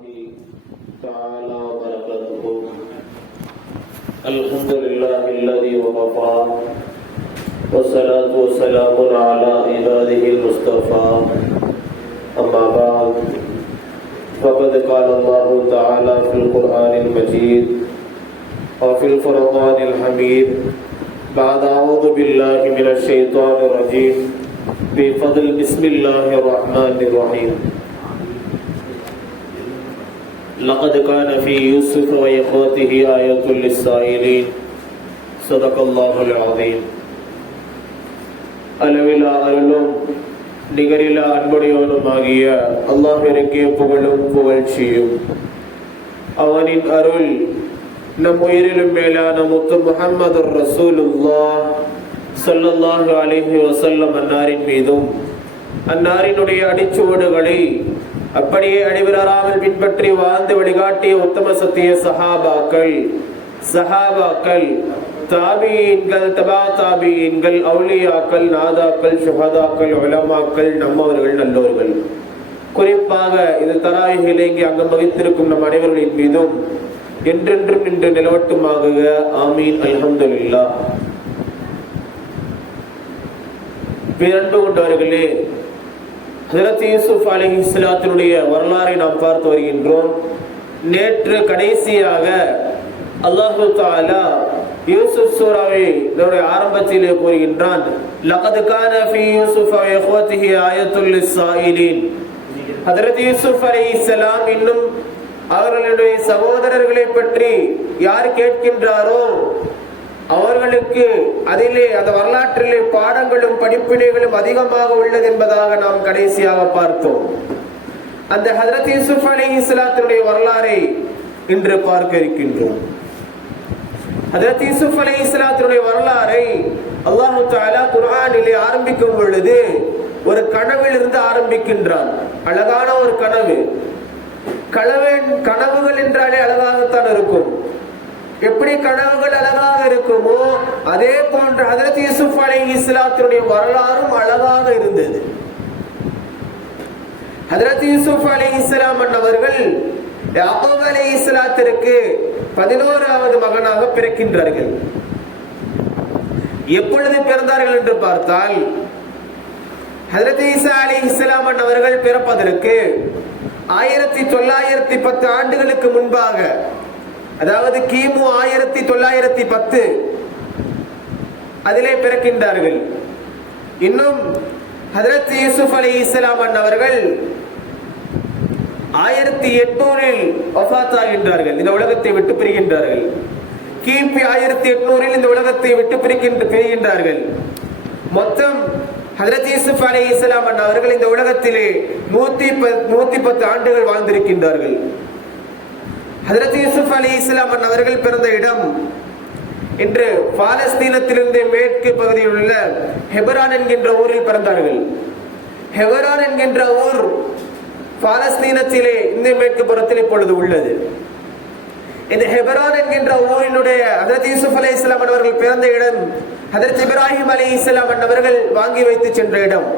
تعالى وبركاته. الحمد لله الذي وقفى والصلاة والسلام على عباده المصطفى. أما بعد فقد قال الله تعالى في القرآن المجيد وفي الفرقان الحميد بعد أعوذ بالله من الشيطان الرجيم بفضل بسم الله الرحمن الرحيم. لقد كان في يوسف وإخوته آية للسائلين. صدق الله العظيم. அளவிலா அருளும் நிகரிலா அன்புடையவனுமாகிய அல்லாஹ்விற்கே புகழும் புகழ்ச்சியும். அவனின் அருள் நம் உயிரிலும் மேலான முத்து முஹம்மது ரசூலுல்லாஹ் ஸல்லல்லாஹு அலைஹி வஸல்லம் அன்னாரின் மீதும் அன்னாரினுடைய அடிச்சுவடுகளை அப்படியே அடிவிராமல் பின்பற்றி வாழ்ந்து வழிகாட்டிய உத்தம சத்திய சஹாபாக்கள் தாபீன்கள் தபா தாபீன்கள் அவுலியாக்கள் நாதாக்கள் ஷுஹதாக்கள் உலமாக்கள் நம்மவர்கள் நல்லோர்கள் குறிப்பாக இது தராவிகளை இங்கே அங்கம் வகித்திருக்கும் நம் அனைவர்களின் மீதும் என்றென்றும் நின்று நிலவட்டுமாக. ஆமீன். அல்ஹம்துலில்லாஹ். பேரன்பு கொண்டவர்களே, ஹஜ்ரத் யூசுப் அலைஹிஸ்ஸலாத்தினுடைய வரலாறை நாம் பார்த்து வருகின்றோம். நேற்று கடைசியாக அல்லாஹு தஆலா யூசுப் சூராவை ஆரம்பத்திலே கூறுகின்றான், லகத் கான ஃபீ யூசுஃப வ இஹ்வதிஹி ஆயத்துல் லிஸ்ஸாயிலீன். ஹஜ்ரத் யூசுப் அலைஹிஸ்ஸலாம் இன்னும் அவர்களுடைய சகோதரர்களை பற்றி யார் கேட்கின்றாரோ அவர்களுக்கு அதிலே அந்த வரலாற்றிலே பாடங்களும் படிப்பினைகளும் அதிகமாக உள்ளது என்பதாக நாம் கடைசியாக பார்த்தோம். அந்த ஹஜ்ரத் யூசுப் அலைஹிஸ்ஸலாத்துடைய வரலாறை இன்று பார்க்க இருக்கின்றோம். ஹஜ்ரத் யூசுப் அலைஹிஸ்ஸலாத்துடைய வரலாறை அல்லாஹ் தஆலா குர்ஆனிலே ஆரம்பிக்கும் பொழுது ஒரு கனவில் இருந்து ஆரம்பிக்கின்றான். அழகான ஒரு கனவு. கனவுகள் என்றாலே அழகாகத்தான் இருக்கும். எப்படி கனவுகள் அழகாக இருக்குமோ அதே போன்ற ஹஜ்ரத் யூசுப் அலைஹிஸ்ஸலாத்துடைய வரலாறும் அழகாக இருந்தது. ஹஜ்ரத் யூசுப் அலைஹிஸ்ஸலாம் அவர்கள் யாக்கூப் அலைஹிஸ்ஸலாத்திற்கு 11வது மகனாக பிறக்கின்றார்கள். எப்பொழுது பிறந்தார்கள் என்று பார்த்தால், ஹஜ்ரத் ஈசா அலைஹிஸ்ஸலாம் அவர்கள் பிறப்பதற்கு 1910 ஆண்டுகளுக்கு முன்பாக, அதாவது கிமு 1910 அதிலே பிறக்கின்றார்கள். இன்னும் ஹஜ்ரத் யூசுப் அலைஹிஸ்ஸலாம் அவர்கள் 1800 வஃபாத் ஆகின்றார்கள், இந்த உலகத்தை விட்டு பிரிகின்றார்கள். கிபி 1800 இந்த உலகத்தை விட்டு பிரிகின்றார்கள். மொத்தம் ஹஜ்ரத் யூசுப் அலைஹிஸ்ஸலாம் அவர்கள் இந்த உலகத்திலே 110 ஆண்டுகள் வாழ்ந்திருக்கின்றார்கள். ஹஜ்ரத் யூசுப் அலைஹிஸ்ஸலாம் அவர்கள் பிறந்த இடம் இன்று பாலஸ்தீனத்திலிருந்து மேற்கு பகுதியில் உள்ள ஹெபரான் என்கின்ற ஊரில் பிறந்தார்கள். ஹெபரான் என்கின்ற ஊர் பாலஸ்தீனத்திலே இந்த மேற்கு புறத்தில் இப்பொழுது உள்ளது. இந்த ஹெபரான் என்கின்ற ஊரினுடைய ஹஜ்ரத் யூசுப் அலைஹிஸ்ஸலாம் அவர்கள் பிறந்த இடம் ஹஜ்ரத் இப்ராஹிம் அலைஹிஸ்ஸலாம் அவர்கள் வாங்கி வைத்து சென்ற இடம்.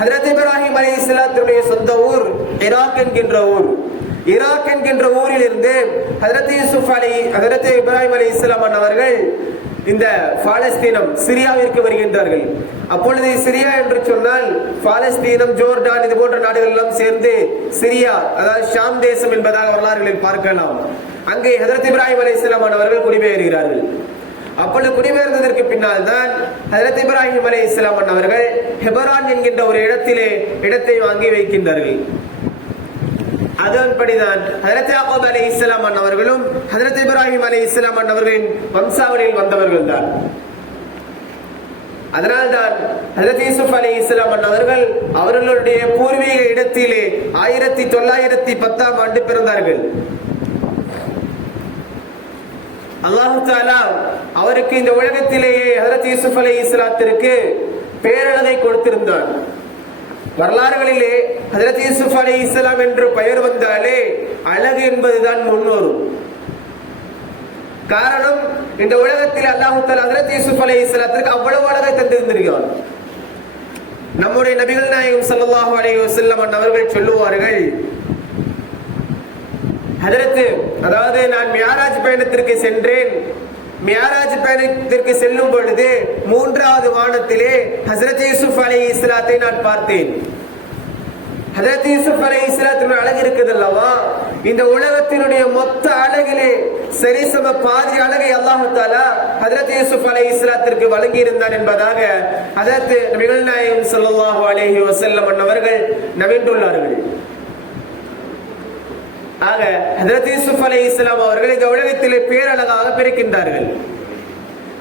ஹஜ்ரத் இப்ராஹிம் அலைஹிஸ்ஸலாத்துடைய சொந்த ஊர் ஈராக் என்கின்ற ஊர். ஈராக் என்கின்ற ஊரில் இருந்து ஹஜ்ரத் இப்ராஹிம் அலைஹிஸ்ஸலாம் அவர்கள் இந்த பாலஸ்தீனம் சிரியாவிற்கு வருகின்றார்கள். அப்பொழுது சிரியா என்று சொன்னால் பாலஸ்தீனம், ஜோர்டான் இது போன்ற நாடுகள் எல்லாம் சேர்ந்து சிரியா, அதாவது ஷாம் தேசம் என்பதாக வரலாறுகளில் பார்க்கலாம். அங்கே ஹஜ்ரத் இப்ராஹிம் அலைஹிஸ்ஸலாம் அவர்கள் குடிபெயர்கிறார்கள். அப்பொழுது குடிபெயர்ந்ததற்கு பின்னால் தான் ஹஜ்ரத் இப்ராஹிம் அலைஹிஸ்ஸலாம் அவர்கள் ஹெபரான் என்கின்ற ஒரு இடத்தை வாங்கி வைக்கின்றார்கள். அதன்படிதான் ஹஜ்ரத் யாக்கூப் அலைஹிஸ்ஸலாம் அவர்களும் ஹஜ்ரத் இப்ராஹிம் அலைஹிஸ்ஸலாம் அவர்களின் வம்சாவளியில் வந்தவர்கள் தான். அதனால்தான் ஹஜ்ரத் யூசுப் அலைஹிஸ்ஸலாம் அவர்கள் அவர்களுடைய பூர்வீக இடத்திலே 1910 ஆண்டு பிறந்தார்கள். அல்லாஹ் தஆலா அவருக்கு இந்த உலகத்திலேயே ஹஜ்ரத் யூசுப் அலைஹிஸ்ஸலாத்திற்கு பேரழகை கொடுத்திருந்தான். வரலாறுகளிலே ஹஜ்ரத் யூசுப் அலைஹிஸ்ஸலாம் என்று பெயர் வந்தாலே அழகு என்பதுதான் முன்னோரும். காரணம், இந்த உலகத்தில் அல்லாஹ் தஆலா ஹஜ்ரத் யூசுப் அலைஹிஸ்ஸலாத்திற்கு அவ்வளவு அழகை தந்திருக்கிறான். நம்முடைய நபிகள் நாயகம் ஸல்லல்லாஹு அலைஹி வஸல்லம் அவர்கள் சொல்லுவார்கள், ஹஜரத் அதாவது நான் மியாராஜ் பயணத்திற்கு சென்றேன். மியாராஜ் பயணத்திற்கு செல்லும் பொழுது 3வது வானத்திலே ஹஜரத் யூசுப் அலைஹிஸ்ஸலாத்தை நான் பார்த்தேன். ஹஜரத் யூசுப் அலைஹிஸ்ஸலாத்தின் அழகு இருக்குது அல்லவா, இந்த உலகத்தினுடைய மொத்த அழகிலே சரிசம பாதி அழகை அல்லாஹ் தஆலா ஹஜரத் யூசுப் அலைஹிஸ்ஸலாத்திற்கு வழங்கி இருந்தார் என்பதாக ஹஜரத் நபிகள் நாயகம் ஸல்லல்லாஹு அலைஹி வஸல்லம் அவர்கள் நவின்றுள்ளார்கள். ஆக ஹஜரத் யூசுப் அலைஹிஸ்ஸலாம் அவர்கள் இந்த உலகத்திலே பேரழகாக பிறக்கின்றார்கள்.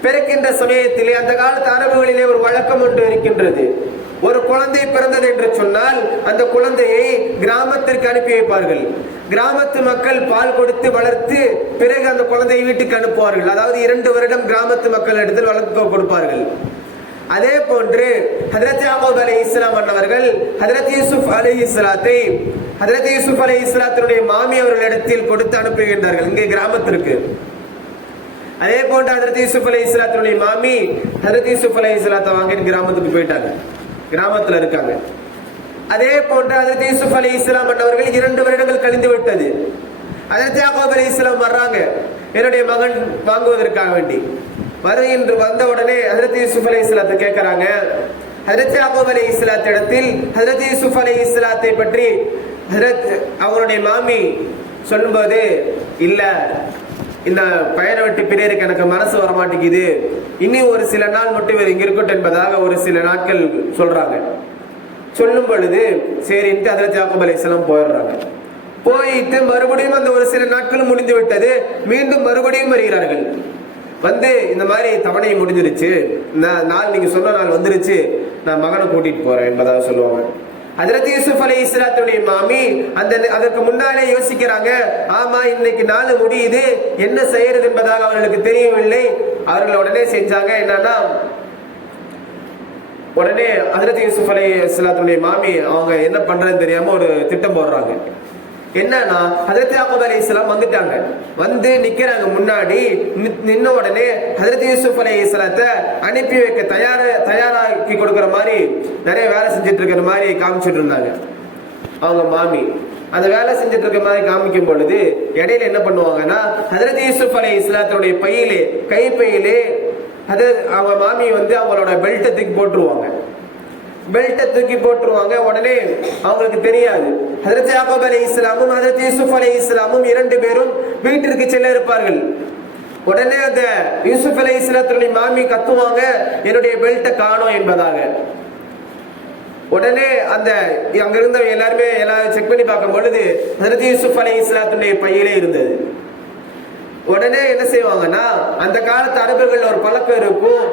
பிறக்கின்ற சமயத்திலே அந்த காலத்து அரபுகளிலே ஒரு வழக்கம் ஒன்று இருக்கின்றது. ஒரு குழந்தை பிறந்தது என்று சொன்னால் அந்த குழந்தையை கிராமத்திற்கு அனுப்பி வைப்பார்கள். கிராமத்து மக்கள் பால் கொடுத்து வளர்த்து பிறகு அந்த குழந்தையை வீட்டுக்கு அனுப்புவார்கள். அதாவது 2 வருடம் கிராமத்து மக்கள் இடத்தில் வளர்த்து கொடுப்பார்கள். அதே போன்று ஹஜரத் யாக்கூப் அலைஹிஸ்ஸலாம் அவர்கள் ஹஜரத் யூசுப் அலைஹிஸ்ஸலாத்தை ஹஜரத் யூசுப் அலைஹிஸ்ஸலாத்தினுடைய மாமி அவர்களிடத்தில் கொடுத்து அனுப்புகின்றார்கள் இங்கே கிராமத்திற்கு. அதே போன்று ஹஜரத் யூசுப் அலைஹிஸ்ஸலாத்தினுடைய மாமி ஹஜரத் யூசுப் அலைஹிஸ்ஸலாத்தை வாங்கி கிராமத்துக்கு போயிட்டாங்க, கிராமத்துல இருக்காங்க. அதே போன்று ஹஜரத் யூசுப் அலைஹிஸ்ஸலாம் அவர்கள் 2 வருடங்கள் கழிந்து விட்டது. ஹஜரத் யாக்கூப் அலைஹிஸ்ஸலாம் வர்றாங்க என்னுடைய மகன் வாங்குவதற்காக வேண்டி. வந்த உடனே ஹஜரத் யூசுப் அலைஹிஸ்ஸலாத்தை கேட்கிறாங்க. ஹஜரத் யாக்கூப் அலைஹிஸ்ஸலாத்திடத்தில் ஹஜரத் யூசுப் அலைஹிஸ்ஸலாத்தை பற்றி ஹஜரத் அவருடைய மாமி சொல்லும்போது, இல்ல இந்த பயணம் விட்டு பிறருக்கு எனக்கு மனசு வரமாட்டேங்குது, இனி ஒரு சில நாள் மட்டும் இவர் இங்க இருக்கட்டும் என்பதாக ஒரு சில நாட்கள் சொல்றாங்க. சொல்லும் பொழுது சரின்ட்டு ஹஜரத் யாக்கூப் அலைஹிஸ்ஸலாம் போயிடுறாங்க. போயிட்டு மறுபடியும் அந்த ஒரு சில நாட்களும் முடிந்து விட்டது. மீண்டும் மறுபடியும் வருகிறார்கள். வந்து இந்த மாதிரி தவணை முடிஞ்சிருச்சு, இந்த நாள் நீங்க சொன்ன நாள் வந்துருச்சு, நான் மகனை கூட்டிட்டு போறேன் என்பதாக சொல்லுவாங்க. ஹஜரத் யூசுப் அலைஹிஸ்ஸலாத்துடைய மாமி அதற்கு முன்னாலே யோசிக்கிறாங்க. ஆமா, இன்னைக்கு நாள் முடியுது, என்ன செய்யறது என்பதாக அவர்களுக்கு தெரியவில்லை. அவர்கள் உடனே செஞ்சாங்க என்னன்னா, உடனே ஹஜரத் யூசுப் அலைஹிஸ்ஸலாத்துடைய மாமி அவங்க என்ன பண்றதுன்னு தெரியாம ஒரு திட்டம் போடுறாங்க. என்னன்னா, ஹஜரத் யாக்கூப் அலைஹிஸ்ஸலாம் வந்துட்டாங்க, வந்து நிக்கிறாங்க முன்னாடி. நின்ன உடனே ஹஜரத் யூசுப் அலைஹிஸ்ஸலாத்தை அனுப்பி வைக்க தயாராக்கி கொடுக்கிற மாதிரி நிறைய வேலை செஞ்சுட்டு இருக்கிற மாதிரி காமிச்சிட்டு இருந்தாங்க அவங்க மாமி. அந்த வேலை செஞ்சுட்டு இருக்க மாதிரி காமிக்கும் பொழுது இடையில என்ன பண்ணுவாங்கன்னா, ஹஜரத் யூசுப் அலைஹிஸ்ஸலாத்துடைய பையிலே கைப்பையிலே அவங்க மாமி வந்து அவங்களோட பெல்ட்டை தூக்கி போட்டுருவாங்க. உடனே அவங்களுக்கு தெரியாது. ஹஜரத் யாக்கூப் அலைஹிஸ்ஸலாமும் ஹஜரத் யூசுப் அலைஹிஸ்ஸலாமும் 2 பேரும் வீட்டிற்கு செல்ல இருப்பார்கள். உடனே அந்த யூசுப் அலைஹிஸ்ஸலாத்துடைய மாமி கத்துவாங்க, என்னுடைய பெல்ட்டை காணோம் என்பதாக. உடனே அந்த அங்க இருந்தவங்க எல்லாருமே செக் பண்ணி பார்க்கும் பொழுது ஹஜரத் யூசுப் அலைஹிஸ்ஸலாத்துடைய பையிலே இருந்தது. உடனே என்ன செய்வாங்கன்னா, அந்த காலத்து அரபுகள் ஒரு பழக்கம் இருக்கும்,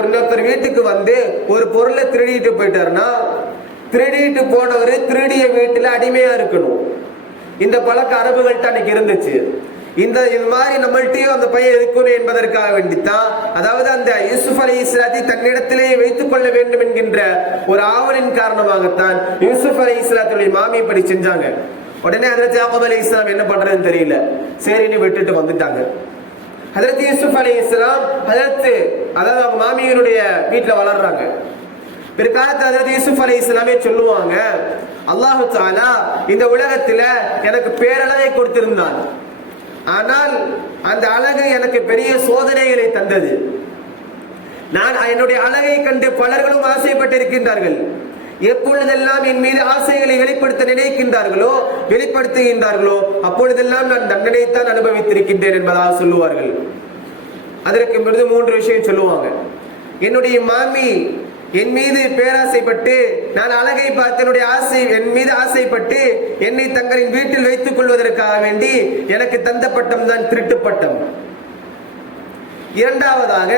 இன்னொருத்தர் வீட்டுக்கு வந்து ஒரு பொருளை திருடிட்டு போயிட்டாருன்னா, திருடிட்டு போனவர் திருடிய வீட்டுல அடிமையா இருக்கணும். இந்த பழக்கம் அரபுகள்கிட்ட அன்னைக்கு இருந்துச்சு. இந்த மாதிரி நம்மள்ட்டையும் அந்த பையன் இருக்கணும் என்பதற்காக வேண்டித்தான், அதாவது அந்த யூசுப் அலைஹிஸ்ஸலாத்தை தன்னிடத்திலே வைத்துக் கொள்ள வேண்டும் என்கின்ற ஒரு ஆவலின் காரணமாகத்தான் யூசுப் அலைஹிஸ்ஸலாத்துடைய மாமி இப்படி செஞ்சாங்க. உடனே ஹஜரத் யாக்கூப் அலைஹிஸ்ஸலாம் என்ன பண்றதுன்னு தெரியல, சரின்னு விட்டுட்டு வந்துட்டாங்க. ஹஜரத் யூசுப் அலைஹிஸ்ஸலாம் அதாவது அவங்க மாமியினுடைய வீட்டுல வளர்றாங்க. பிற்காலத்து ஹஜரத் யூசுப் அலைஹிஸ்ஸலாமே சொல்லுவாங்க, அல்லாஹ் தஆலா இந்த உலகத்துல எனக்கு பேரழகை கொடுத்திருந்தான், ஆனால் அந்த அழகு எனக்கு பெரிய சோதனைகளை தந்தது. நான் என்னுடைய அழகை கண்டு பலர்களும் ஆசைப்பட்டிருக்கின்றார்கள். எப்பொழுதெல்லாம் என் மீது ஆசைகளை வெளிப்படுத்துகின்றார்களோ அப்பொழுதெல்லாம் நான் தண்டனைத்தான் அனுபவித்திருக்கின்றேன் என்பதாக சொல்லுவார்கள். அதற்கு 3 விஷயம் சொல்லுவாங்க. என்னுடைய மாமி என் மீது பேராசைப்பட்டு, நான் அழகை பார்த்து என் மீது ஆசைப்பட்டு என்னை தங்களின் வீட்டில் வைத்துக் கொள்வதற்காக வேண்டி எனக்கு தந்த பட்டம் தான் திருட்டு பட்டம். 2வதாக,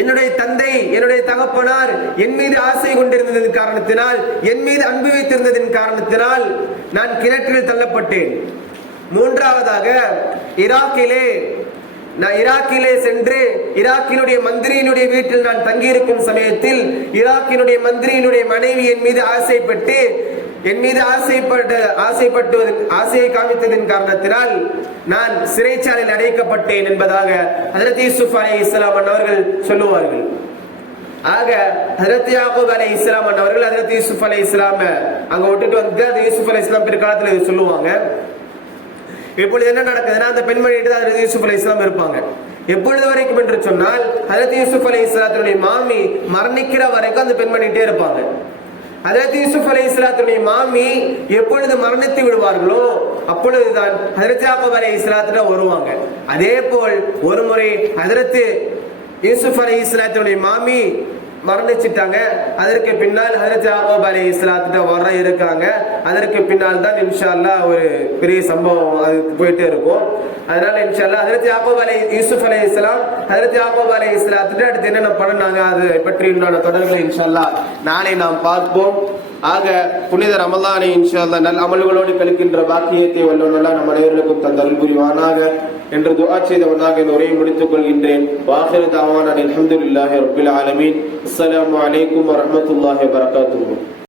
என்னுடைய தந்தை என்னுடைய தகப்பனார் என் மீது ஆசை கொண்டிருந்ததன் காரணத்தினால், என் மீது அன்பு வைத்திருந்ததன் காரணத்தினால் நான் கிணற்றில் தள்ளப்பட்டேன். 3வதாக, ஈராக்கிலே சென்று ஈராக்கினுடைய மந்திரியினுடைய வீட்டில் நான் தங்கியிருக்கும் சமயத்தில் ஈராக்கினுடைய மந்திரியினுடைய மனைவி என் மீது ஆசையை காமித்ததன் காரணத்தினால் நான் சிறைச்சாலையில் அடைக்கப்பட்டேன் என்பதாக ஹஜரத் யூசுப் அலைஹிஸ்ஸலாம் அவர்கள் சொல்லுவார்கள். ஆக ஹஜரத் யாக்கூப் அலைஹிஸ்ஸலாம் அவர்கள் ஹஜரத் யூசுப் அலைஹிஸ்ஸலாம் அங்க விட்டுட்டு வந்து யூசுப் அலைஹிஸ்ஸலாம் பிற்காலத்தில் சொல்லுவாங்க, இப்பொழுது என்ன நடக்குதுன்னா அந்த பெண்மணிட்டு ஹஜ்ரத் யூசுப் அலைஹிஸ்ஸலாம் இருப்பாங்க. எப்பொழுது வரைக்கும் என்று சொன்னால் ஹஜ்ரத் யூசுப் அலைஹிஸ்ஸலாத்துடைய மாமி மரணிக்கிற வரைக்கும் அந்த பெண்மணிட்டே இருப்பாங்க. ஹஜ்ரத் யூசுப் அலைஹிஸ்ஸலாத்துடைய மாமி எப்பொழுது மரணித்து விடுவார்களோ அப்பொழுதுதான் ஹஜ்ரத் யாக்கூப் அலைஹிஸ்ஸலாத்திடம் வருவாங்க. அதே போல் ஒரு முறை ஹஜ்ரத் யூசுப் அலைஹிஸ்ஸலாத்துடைய மாமி மரணிச்சிட்டாங்க. அதற்கு பின்னால் ஹஜ்ரத் யாக்கூப் அலைஹிஸ்ஸலாத்திட்ட வர இருக்காங்க. அதற்கு பின்னால் தான் இன்ஷா அல்லாஹ் ஒரு பெரிய சம்பவம் அது போயிட்டே இருக்கும். அதனால இன்ஷா அல்லாஹ் ஹஜ்ரத் யாக்கூப் யூசுப் அலைஹிஸ்ஸலாம் ஹஜ்ரத் யாக்கூப் அலைஹிஸ்ஸலாத்திட்ட அடுத்து என்னென்ன பண்ணாங்க அது பற்றி உண்டான தொடர்களை இன்ஷா அல்லாஹ் நாளை நாம் பார்ப்போம். ஆக புனித ரமலானை இன்ஷா அல்லாஹ் நல்ல அமல்களோடு கழிக்கின்ற பாக்கியத்தை வல்லவனாக நம் அனைவருக்கும் தந்தருள் புரிவானாக என்று துஆ செய்தவனாக இந்த உரையை முடித்துக் கொள்கின்றேன். வாஹிரு தஅவானா அல்ஹம்துலில்லாஹி ரப்பில் ஆலமீன். அஸ்ஸலாமு அலைக்கும் வரஹ்மத்துல்லாஹி வபரகாத்துஹு.